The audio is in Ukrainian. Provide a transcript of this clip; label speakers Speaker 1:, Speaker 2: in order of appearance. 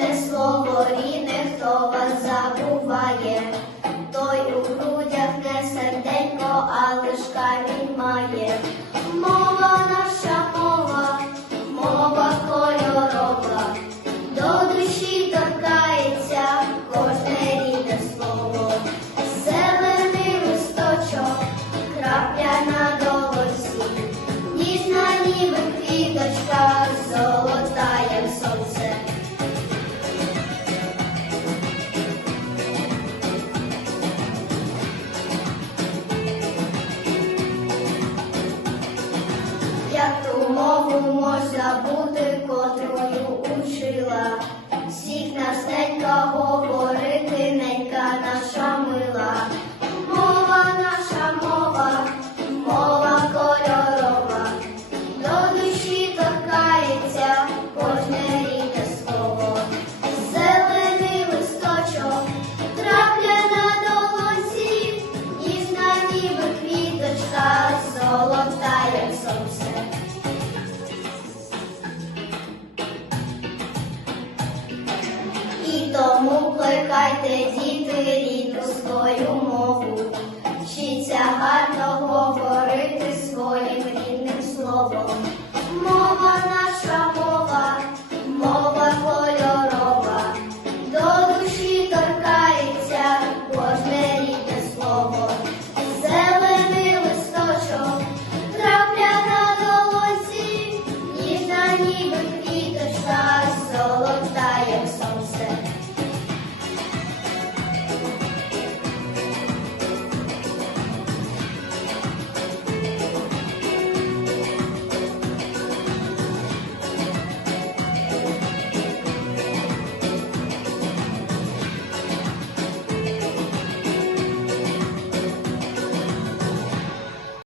Speaker 1: Одне слово рідне, хто вас забуває, той у грудях не серденько, а лиш камінь має. Мова наша мова, мова кольорова, до душі торкається кожне рідне слово, зелений листочок, крапля на долосі, ніжна. Можна бути, котрою учила, всіх настенько говорити не. Тому плекайте діти рідну